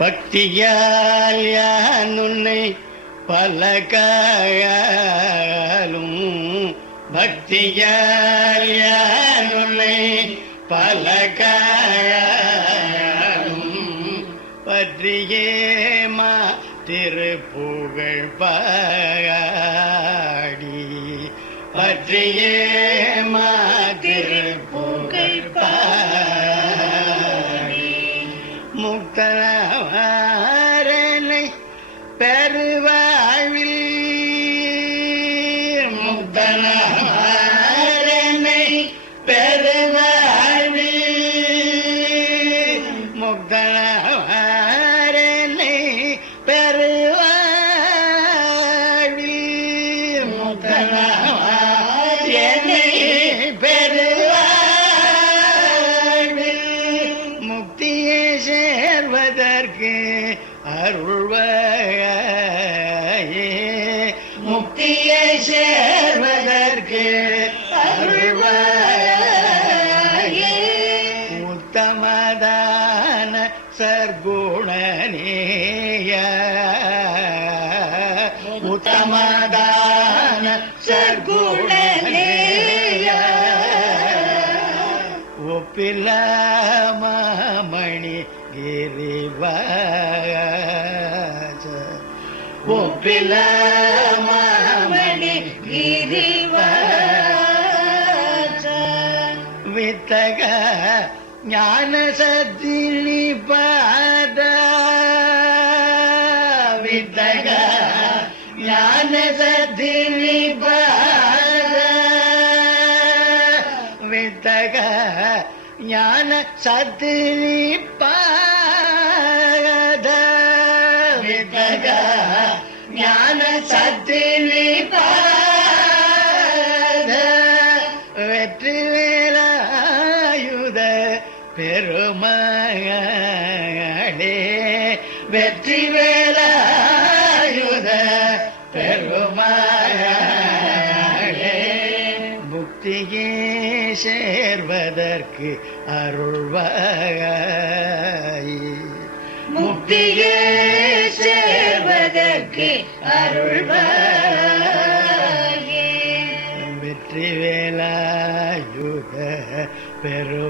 பக்தியால் யான் உன்னை பல காலும் பக்தியால் யான் உன்னை பல காலும் பற்றியே மா திருப்புகழ் பாடி பற்றியே மா திருப்புகழ் பாடி முக்தனை பெருவாழ்வில் முக்தனை பெருவாழ்வில் முக்தனை பெருவாழ்வில் முக்தனை பெருவாழ்வில் முக்தியை சேர்வதற்கு அருள்வாயே முக்தியை சேர்வதற்கு அருள்வாயே உத்தமதான சர்க்குணநேய உத்தமதான சர்க்குணநேய ஒப்பிலாமணி கிரிவாச ஒப்பிலாமணி கிரிவாச வித்தக ஞான சத்தினி பாத வித்தக ஞான சத்தினி பாத வித்தக ஞான சத்தினி பாத வித்தக ஞான சத்தினி பாத வெற்றி வேலாயுத பெருமகளே வெற்றி வேலாயுத பெருமகளே முக்தியே சேர்வதற்கு அருள்வாய் முக்தியே சேர்வதற்கு அருள்வாய் வெற்றி வேலாயுத பெருமகளே